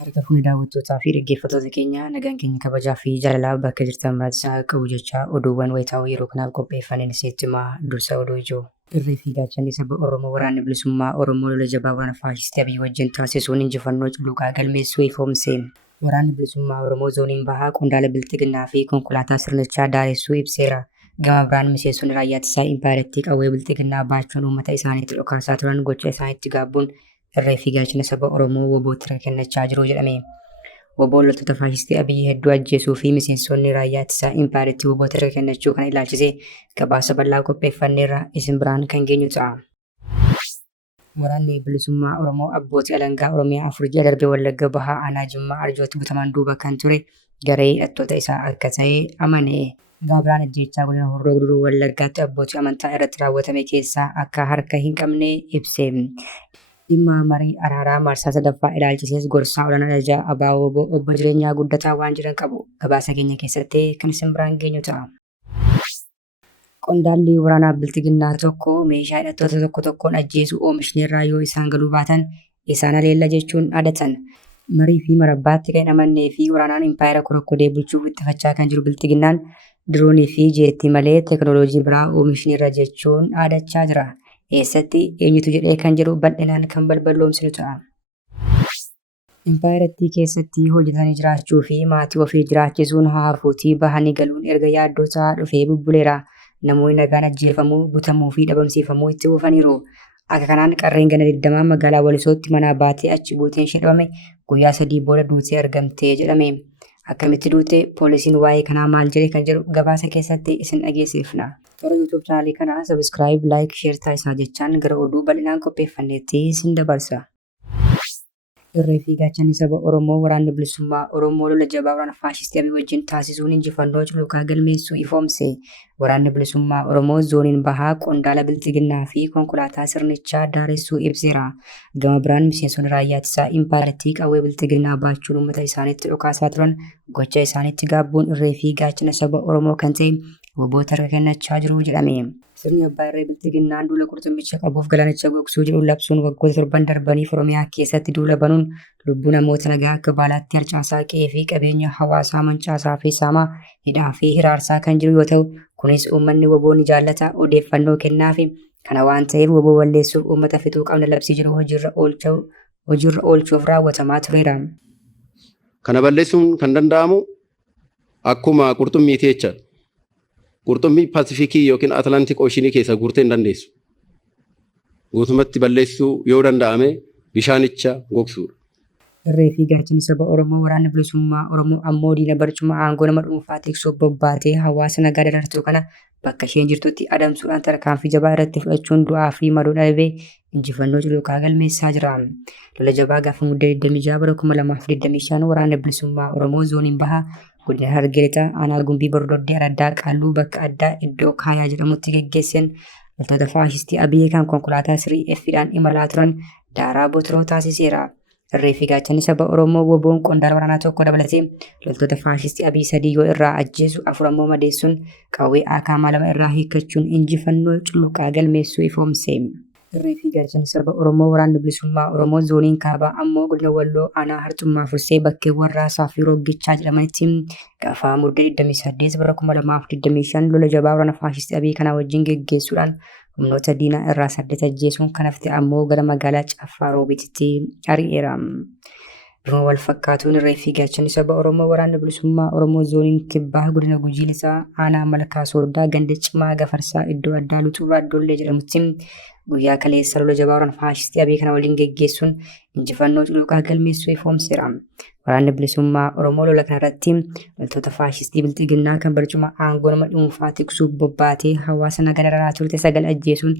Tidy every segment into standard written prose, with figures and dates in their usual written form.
Harka fuuni daawwattootaa fi dhaggeeffattoota keenya nagaan keenya kabajaa fi jaalalaa bakka jirtan muraasa qabu jecha oduuwwan wayitaawoo yeroo kanaaf qopheeffameen isinitti himaa dursa oduu ijoo. Irree fi gaachanni saba Oromoo waraanni bilisummaa Oromoo lola jabaa waraana faashistii Abiyyi wajjin taasisuun injifannoo cululuqaa galmeessuu ifoomse. Waraanni bilisummaa Oromoo zooniin bahaa qondaala bilxiginnaa fi konkolaataa sirnichaa daaressuu ibseera. Gama biraan miseensonni raayyaa ittisaa impaayirtii qawwee bilxiginnaa baachuun uummata isaaniitti dhokaasaa turan gocha isaaniitti gaabbuun irree fi gaachana saba Oromoo wobootti kennachaa jiru jedhame. Woboon loltoota faashistii Abiyyi hedduu ajjeesuu fi miseensonni raayyaa ittisaa impaayirtii wobootti kennachuu kana ilaalchisee gabaasa bal'aa qopheeffanneerra isin biraan kan geenyu ta'a. Waraanni bilisummaa Oromoo abbootii alangaa Oromiyaa afur ji'a darbee Wallagga Bahaa aanaa Jimmaa Arjootti butamaan duuba kan ture garee hidhattoota isaa akka ta'e amane. Gama biraan ajjeechaa godina Horroo Guduruu Wallaggaatti abbootii amantaa irratti raawwatame keessaa akka harka hin qabne ibse. Dhimma marii araaraa marsaa sadaffaa ilaalchisees gorsaa olaanaa ajajaa ABO obbo Jireenyaa Guddataa waan jiran qabu gabaasa keenya keessatti kan isin biraan geenyu ta'a. Qondaalli waraanaa bilxiginnaa tokko meeshaa hidhattoota tokko tokkoon ajjeesuu oomishni irraa yoo isaan galuu baatan isaan aleella jechuun adatan. Marii fi marabbaatti kan amannee fi waraanaan impaayera korokkodee bulchuuf itti fachaa kan jiru bilxiginnaan diroonii fi jeetti malee teekinooloojii biraa oomishni irra jechuun adachaa jira. Eessatti eenyutu jedhee kan jedhu bal'inaan kan balballoomsinu ta'a. Impaayeratti keessatti hojjetanii jiraachuu fi maatii ofii jiraachisuun haafuutii bahanii galuun erga yaaddoo ta'aa dhufee bubbuleera. Namoonni nagaan ajjeefamuu, butamuu fi dhabamsiifamuu itti fufaniiru. Akka kanaan qarreen gana 20 magaalaa Walisootti manaa baatee achi buuteen ishee dhabame guyyaa 3 booda duutee argamtee jedhame. Akkamitti duute poolisiin waa'ee kanaa maal jedhe kan jedhu gabaasa keessatti isin dhageessifna. Toora YouTube chaanalii kanaa subscribe, like, share taasisaa jechaan gara oduu bal'inaan qopheeffanneetti isin dabarsa. Irree fi gaachanni saba Oromoo waraanni bilisummaa Oromoo lola jabaa waraana faashistii Abiyyi wajjin taasisuun injifannoo cululuqaa galmeessuu ifoomse. Waraanni bilisummaa Oromoo zooniin bahaa qondaala bilxiginnaa fi konkolaataa sirnichaa daaressuu ibseera. Gama biraan miseensonni raayyaa ittisaa impaayirtii qawwee bilxiginnaa baachuun uummata isaaniitti dhokaasaa turan gocha isaaniitti gaabbuun irree fi gaachana saba Oromoo kan ta'e woboota harka kennachaa jiru jedhame. Sirni abbaa irree bilxiginnaan duula qurxummicha qabuuf galaanicha gogsuu jedhuun labsuun waggoota 7 darbaniif Oromiyaa keessatti duula banuun lubbuu namoota nagaa akka baalaatti harcaasaa qe'ee fi qabeenya hawaasaa mancaasaa fi saamaa hidhaa fi hiraarsaa kan jiru yoo ta'u kunis uummanni woboo ni jaallata odeeffannoo kennaa fi kana waan ta'eef woboo balleessuuf uummata fixuu qabna labsii jiru hojiirra oolchuuf raawwatamaa tureera. Kana balleessuun kan danda'amu akkuma qurxummiiti jecha. Qurxummii Paasifikii yookiin Atlantik Ooshinii keessa guurtee hin dandeessu. Guutumatti balleessuu yoo danda'ame bishaanicha gogsuudha. Irree fi gaachanni saba Oromoo waraanni bilisummaa Oromoo ammoo diina barcuma aangoo nama dhuunfaa tiksuuf bobbaatee hawaasa nagaa dadartuu kana bakka isheen jirtutti adamsuudhaan tarkaanfii jabaa irratti fudhachuun du'aa fi madoo dhabee injifannoo cululuqaa galmeessaa jira. Lola jabaa gaafa muddee 26 bara 2025 waraanni bilisummaa Oromoo zooniin bahaa godina Harargee Lixaa aanaa Gumbii Bordoddee Araddaa Qaalluu bakka addaa iddoo Kaayaa jedhamutti geggeessan loltoota faashistii Abiyyi kan konkolaataa sirii F'dhaan imalaa turan daaraa botiroo taasiseera. Irree fi gaachanni saba Oromoo woboon qondaala waraanaa tokko dabalatee loltoota faashistii Abiyyi 3 yoo irraa ajjeesu 4 ammoo madeessuun qawwee AKMA 2 irraa hiikkachuun injifannoo cululuqaa galmeessuu ifoomse. Irree fi gaachanni saba Oromoo waraanni bilisummaa Oromoo zooniin kaabaa ammoo godina Walloo aanaa Hartummaa Fursee bakkeewwan Raasaa fi Roggichaa jedhamanitti gaafa muddee 28 bara 2025 lola jabaa waraana faashistii Abiyyi kanaa wajjin geggeessuudhaan humnoota diinaa irraa 8 ajjeesuun kan hafte ammoo gara magaalaa Caffaa Roobiititti ari'eera. Bifuma wal fakkaatuun irree fi gaachanni saba Oromoo waraanni bilisummaa Oromoo zooniin kibbaa godina Gujii Lixaa aanaa Malkaa Sooddaa ganda cimaa Gafarsaa iddoo addaa Luxurraa Iddollee jedhamutti guyyaa kaleessa lola jabaa waraana faashistii Abiyyi kana waliin geggeessuun injifannoo cululuqaa galmeessuu ifoomseera. Waraanni bilisummaa Oromoo lola kanarratti loltoota faashistii bilxiginnaa kan barcuma aangoo nama dhuunfaa tiksuuf bobbaatee hawaasa nagaa dararaa turte 9 ajjeesuun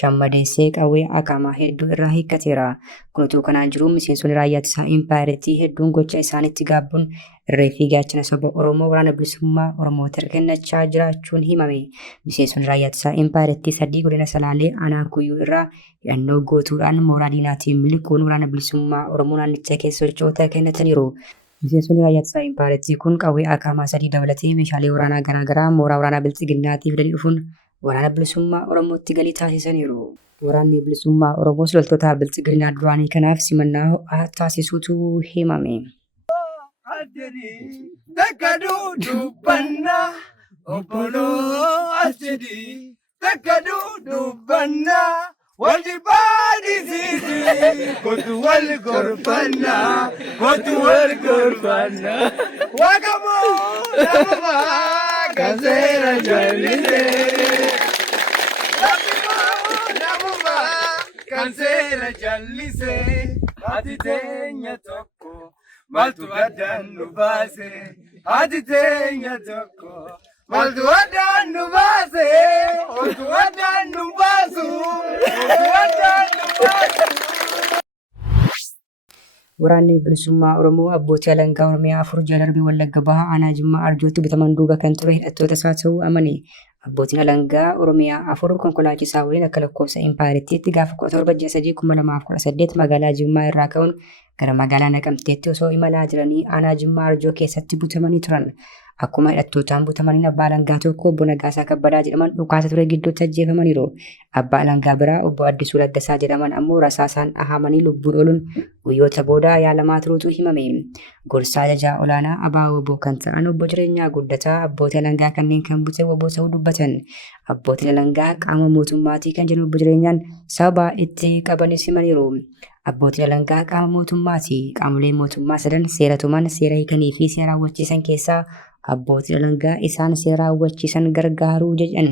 5 madeessee qawwee AKMA hedduu irraa hiikkateera. Kunutuu kanaan jiru miseensonni raayyaa ittisaa impaayirtii hedduun gocha isaaniitti gaabbuun irree fi gaachana saba Oromoo waraana bilisummaa Oromoo harka kennachaa jiraachuun himame. Miseensonni raayyaa ittisaa impaayirtii 3 godina Salaalee aanaa Kuyyuu irraa hidhannoo gootuudhaan mooraa diinaatiin miliquun waraana bilisummaa Oromoo naannicha keessa socho'oota kennataniiru. Miseensonni raayyaa ittisaa impaayirtii kun qawwee AKMA 3 dabalatee meeshaalee waraanaa garaagaraa mooraa waraanaa bilxiginnaatiif fidanii dhufuun waraana bilisummaa Oromootti galii taasisaniiru. Waraanni bilisummaa Oromoo loltoota bilchiginaa duraanii kanaaf simannaa ho'aa taasisuutu himame. Cancela jallise ati teenya tokko maltu addaan nu baase ati teenya tokko maltu addaan nu baase otu addaan nu baasu otu addaan nu baasu. Waraanni bilisummaa Oromoo abbootii alangaa Oromiyaa 4 Jaarbii Wallagga Bahaa Aanaa Jimmaa Arjootti bitaman duuba kan ture hidhattoota isaa ta'uu amane. Abbootiin alangaa Oromiyaa 4 konkolaachisaa waliin akka lakkoofsa Impaayiritiitti gaafa 7/3/2018 magaalaa Jimmaa irraa ka'uun gara magaalaa Naqamteetti osoo imalaa jiranii Aanaa Jimmaa Arjoo keessatti butamanii turan. Akkuma hidhattootaan butamanii abbaa alangaa tokko obbo Nagaasaa Kabbadaa jedhaman dhukaasa ture gidduutti ajjeefamaniiru. Abbaa alangaa biraa obbo Addisuu Laggasaa jedhaman ammoo rasaasaan dhahamanii lubbuun ooluun guyyoota booda yaalamaa turuutu himame. Gorsaa ajajaa olaanaa ABO kan ta'an obbo Jireenyaa Guddataa abbootii alangaa kanneen kan bute obbo ta'uu dubbatan. Abbootiin alangaa qaama mootummaatii kan jedhu obbo Jireenyaan sababa itti qabanis himaniiru. Abbootiin alangaa qaama mootummaatii qaamolee mootummaa sadan seera tuman seera hiikanii fi seera raawwachiisan keessaa abbootiin alangaa isaan seera raawwachiisan gargaaruu jedhan.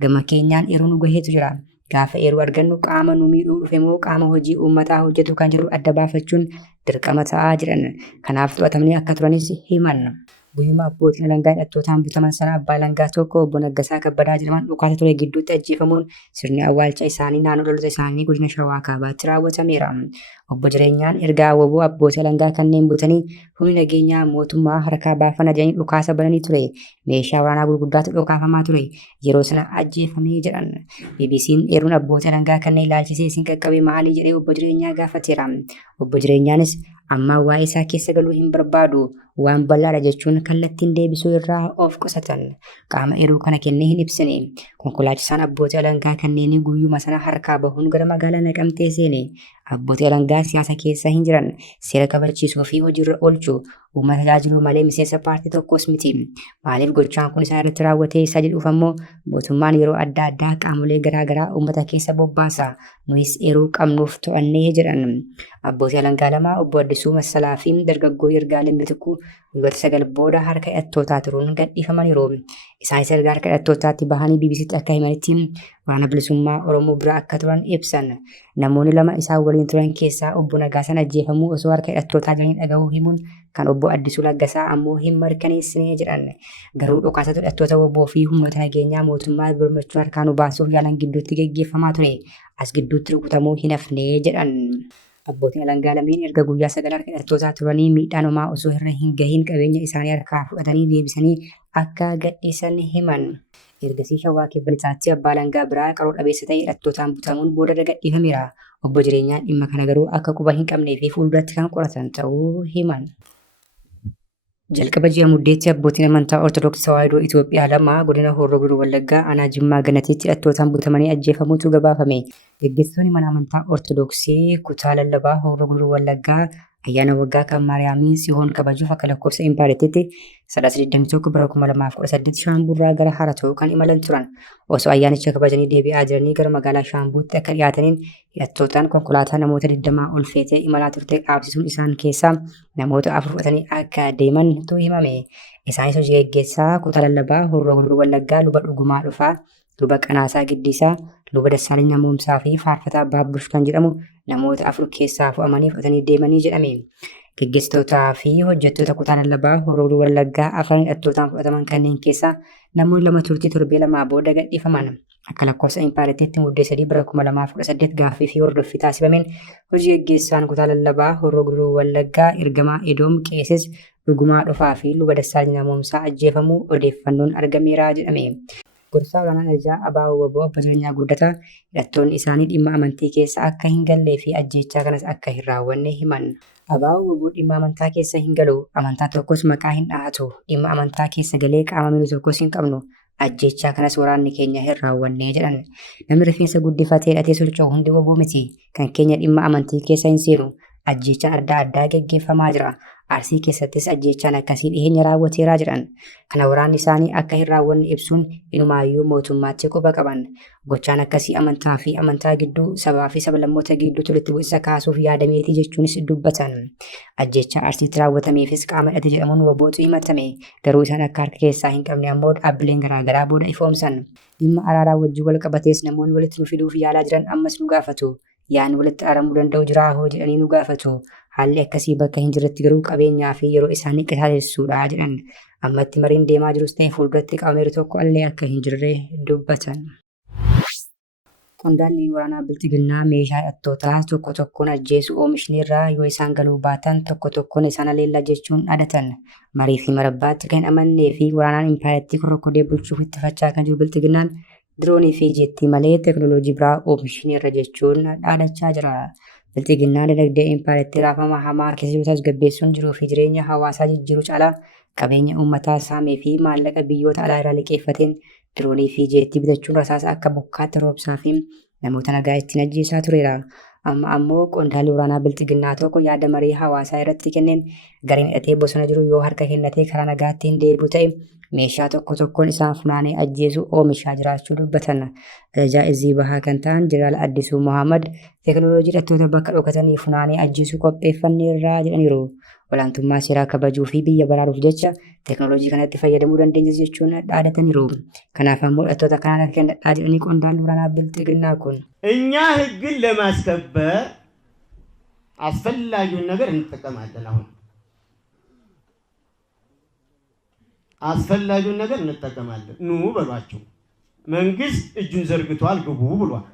Gama keenyaan yeroo nu gaheetu jira. Gaafa yeroo argannu qaama nu miidhuu dhufe moo qaama hojii uummataa hojjetu kan jedhu adda baafachuun dirqama ta'aa jedhan. Kanaaf to'atamanii akka turanis himan. Guyyuma abbootiin alangaa hidhattootaan butaman sana abbaa alangaa tokko obbo Nagaasaa Kabbadaa jedhaman dhukaasa ture gidduutti ajjeefamuun sirni awwaalcha isaanii naannoo dhalootaa isaanii godina Shawaa Kaabaatti raawwatameera. Obbo Jireenyaan ergaa ABO abbootii alangaa kanneen butanii humni nageenyaa mootummaa harkaa baafan ajajanii dhukaasa bananii ture. Meeshaa waraanaa gurguddaatu dhokaafamaa ture. Yeroo sana ajjeefamee jedhan. BBC'n eeruun abbootii alangaa kanneen ilaalchisee isin qaqqabe maalii jedhee obbo Jireenyaa gaafateera. Obbo Jireenyaanis amma waa'ee isaa keessa galuu hin barbaadu waan bal'aadha jechuun kallattiin deebisuu irraa of qusatan. Qaama eeruu kana kennee hin ibsine. Konkolaachisaan abbootii alangaa kanneen guyyuma sana harkaa bahuun gara magaalaa Naqamtee seene. Abbootii alangaa siyaasa keessa hin jiran seera kabachiisuu fi hojiirra oolchuu uummata tajaajiluu malee miseensa paartii tokkos miti. Maaliif gochaan kun isaan irratti raawwatee isa jedhuuf ammoo mootummaan yeroo adda addaa qaamolee garaagaraa uummata keessa bobbaasa. Nuyis eeruu qabnuuf to'annee jedhan. Abbootii alangaa lama obbo Addisuu Massalaa fi dargaggoo Yirgaalem Bitikuu guyyoota 9 booda harka hidhattootaa turuun gadhiifamaniiru. Isaanis erga harka hidhattootaatti bahanii BBC'tti akka himanitti waraana bilisummaa Oromoo bira akka turan ibsan. Namoonni lama isaan waliin turan keessaa obbo Nagaasaan ajjeefamuu osoo harka hidhattootaa jiranii dhagahuu himuun kan obbo Addisuu Laggasaa ammoo hin mirkaneessine jedhan. Garuu dhukaasatu hidhattoota WBO fi humnoota nageenyaa mootummaa birmachuu harkaa nu baasuuf yaalan gidduutti gaggeeffamaa ture. As gidduutti rukutamuu hin hafne jedhan. Abbootiin alangaa lameen erga guyyaa 9 harka hidhattootaa turanii miidhaan homaa osoo irra hin gahiin qabeenya isaanii harkaa fudhatanii deebisanii akka gadhiisan himan. Ergasii Shawaa Kibbalixaatti abbaa alangaa biraa qaroo dhabeessa ta'e hidhattootaan butamuun booda gadhiifameera. Obbo Jireenyaan dhimma kana garuu akka quba hin qabnee fi fuulduratti kan qoratan ta'uu himan. Jalqaba ji'a muddeetti abbootiin amantaa Ortodoksii Tawaahidoo Itoophiyaa lama godina Horroo Guduruu Wallaggaa Aanaa Jimmaa Ganaatiitti hidhattootaan butamanii ajjeefamuutu gabaafame. Gaggeessitoonni mana amantaa Ortodoksii kutaa lallabaa Horroo Guduruu Wallaggaa ayyaana waggaa kan Maariyaamii Sihoon kabajuuf akka lakkoofsa Impaayiritiitti 31/2018 Shaambuurraa gara Haratoo kan imalan turan. Osoo ayyaanicha kabajanii deebi'aa jiranii gara magaalaa Shaambuutti akka dhiyaataniin hidhattootaan konkolaataa namoota 20 ol feetee imalaa turte qaabsisuun isaan keessaa namoota 4 fudhatanii akka deemantu himame. Isaanis hojii gaggeessaa kutaa lallabaa Horroo Guduruu Wallaggaa luba dhugumaa dhufaa, luba Qanaasaa Giddiisaa, luba Dassaalany Namoomsaa fi faarfataa Baabbush kan jedhamu namoota 4 keessaa fo'amanii fudhatanii deemanii jedhame. Gaggeessitootaa fi hojjettoota kutaa lallabaa Horroo Guduruu Wallaggaa afran hidhattootaan fudhataman kanneen keessaa namoonni 2 turtii torbee 2 booda gadhiifaman. Akka lakkoofsa Impaayiritiitti muddee 3/2018 gaaffii fi hordoffii taasifameen hojii gaggeessaan kutaa lallabaa Horroo Guduruu Wallaggaa ergamaa Edoom Qeesis dhugumaa dhufaa fi luba Dassaalany Namoomsaa ajjeefamuu odeeffannoon argameera jedhame. Gorsaa olaanaan ajajaa ABO obbo Jireenyaa Guddataa hidhattoonni isaanii dhimma amantii keessa akka hin gallee fi ajjeechaa kanas akka hin raawwanne himan. ABO dhimma amantaa keessa hin galu, amantaa tokkos maqaa hin dhahatu, dhimma amantaa keessa galee qaama miidhu tokkos hin qabnu. ajjechaa kanas waraanni keenya hin raawwanne jedhan. Namni rifeensa guddifatee hidhatee socho'u hundi waboo miti. Kan keenya dhimma amantii keessa hin seenu. Ajjechaan adda addaa geggeeffamaa jira. Arsii keessattis ajjechaan akkasii dhiyeenya raawwateeraa jedhan. Kana waraanni isaanii akka hin raawwanne ibsuun inumaayyuu mootummaatti quba qaban. Gochaan akkasii amantaa fi amantaa gidduu, sabaa fi sablammoota gidduutti walitti bu'insa kaasuuf yaadameeti jechuunis dubbatan. Ajjechaa Arsiitti raawwatameefis qaama hidhate jedhamuun wabootu himatame. Garuu isaan akka harka keessaa hin qabne ammoo dhaabbileen garaagaraa booda ifoomsan. Dhimma araaraa wajjin wal qabatees namoonni walitti nu fiduuf yaalaa jiran ammas nu gaafatu. Yaan walitti aramuu danda'u jiraa hoo jedhanii nu gaafatu. Haalli akkasii bakka hin jirretti garuu qabeenyaa fi yeroo isaanii qisaalessuudha jedhan. Ammatti mariin deemaa jirus ta'e fuulduratti qaamni tokko illee akka hin jirre dubbatan. Qondaalli waraanaa Bilxiginnaa meeshaa hidhattootaa tokko tokkoon ajjeesu oomishni irraa yoo isaan galuu baatan tokko tokkoon isaan aleellaa jechuun dhaadatan. Marii fi marabbaatti kan amannee fi waraanaan impaayirtii korokkodee bulchuuf itti fachaa kan jiru Bilxiginnaan diroonii fi jeettii malee teekinooloojii biraa oomishni irra jechuun dhaadachaa jira. Bilxiginnaan dinagdee impaayirtii raafama hamaa keessa jiru tasgabbeessuun jiruu fi jireenya hawaasaa jijjiiruu caalaa qabeenya uummataa saamee fi maallaqa biyyoota alaa irraa liqeeffateen diroonii fi jeettii bitachuun rasaasa akka bokkaatti roobsaa fi namoota nagaa ittiin ajjeesaa tureera. Amma ammoo qondaalli waraanaa Bilxiginnaa tokko yaada marii hawaasaa irratti kenneen gareen hidhatee bosona jiru yoo harka kennatee karaa nagaattiin deebi'u ta'e meeshaa tokko tokkoon isaan funaanee ajjeesu oomishaa jiraachuu dubbatan. Ajajaa Izii Bahaa kan ta'an Jeneraal Addisuu Mohaammed teekinooloojii hidhattoota bakka dhokatanii funaanee ajjeesuu qopheeffanneerra jedhaniiru. Olaantummaa seeraa kabajuu fi biyya baraaruuf jecha teekinooloojii kanatti fayyadamuu dandeenya jechuun dhaadataniiru. Kanaaf ammoo hidhattoota kanaan akka hin dhadhaa jedhanii qondaalli waraanaa Bilxiginnaa kun እኛ ህግን ለማስከበር አስፈላጊውን ነገር እንጠቀማለን። አሁን አስፈላጊውን ነገር እንጠቀማለን። ኑ በሏቸው። መንግስት እጁን ዘርግቷል ግቡ ብሏል።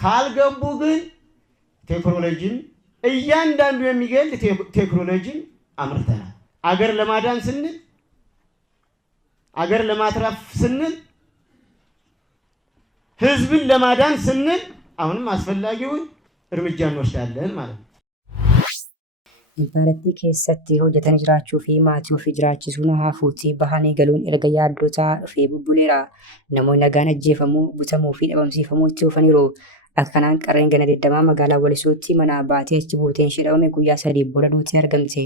ካልገቡ ግን ቴክኖሎጂን እያንዳንዱ የሚገል ቴክኖሎጂን አምርተናል። አገር ለማዳን ስንል አገር ለማትረፍ ስንል ህዝብን ለማዳን ስንል አሁንም አስፈላጊውን እርምጃ እንወስዳለን ማለት ነው። Impaayirtii keessatti hojjetanii jiraachuu fi maatii ofii jiraachisuun hafuutii bahanii galuun erga yaaddotaa dhufee bubbuleera. Namoonni nagaan ajjeefamuu, butamuu fi dhabamsiifamuu itti dhufaniiru. Akkanaan qarreen gana 20 magaalaa Walisuutti manaa baatee achi buuteen ishee dhabame guyyaa 3 booda duutee argamte.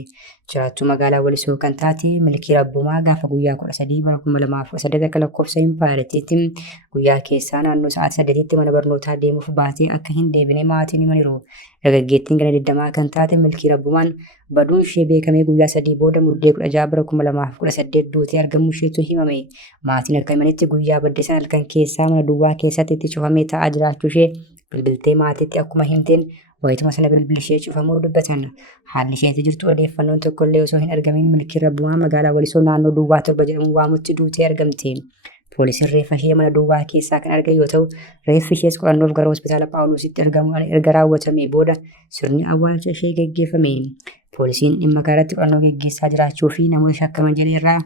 Jiraattuu magaalaa Walisuu kan taate Milkii Rabbumaa gaafa guyyaa 13 bara 2018 akka lakkoofsa impaayirtiitti guyyaa keessaa naannoo sa'aatii 8tti mana barnootaa deemuuf baatee akka hin deebine maatiin himaniiru. Dargaggeettiin gana 20 kan taate Milkii Rabbumaan baduun ishee beekamee guyyaa 3 booda muddee 16 bara 2018 duutee argamuu isheetu himame. Maatiin akka himanitti guyyaa badde sana halkan keessaa mana duwwaa keessatti itti cufamee taa'aa jiraachuu ishee bilbiltee maatiitti akkuma himteen wayituma sana bilbilli ishee cufamuu dubbatan. Haalli isheetti jirtu odeeffannoon tokkollee osoo hin argamin Milkii Rabbumaa magaalaa Walisoo naannoo duwwaa 7 jedhamu waamutti duutee argamte. Poolisiin reeffa ishee mana duwwaa keessaa kan argan yoo ta'u reeffi ishees qorannoof gara hospitaala Phaawulositti argamuudhaan erga raawwatamee booda sirni awwaalcha ishee geggeeffame. Poolisiin dhimma kanarratti qorannoo geggeessaa jiraachuu fi namoota shakkaman jedheerraa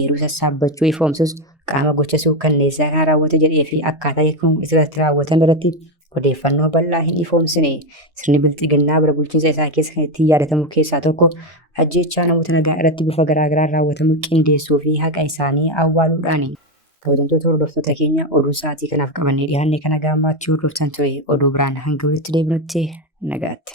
eeruu sassaabbachuu ifoomsus qaama gocha suukkanneessaa kan raawwate jedhee fi akkaataa yakkuun irratti raawwatan irratti odeeffannoo bal'aa hin ifoomsine. Sirni Bilxiginnaa bara bulchiinsa isaa keessa kan ittiin yaadatamu keessaa tokko ajjechaa namoota nagaa irratti bifa garaagaraa raawwatamu qindeessuu fi haqa isaanii awwaaluudhaani. Kabajamtoota hordoftoota keenya oduu sa'aatii kanaaf qabannee dhiyaanne kana gaammaatti hordoftan ture. Oduu biraan hanga walitti deebinutti nagaatti.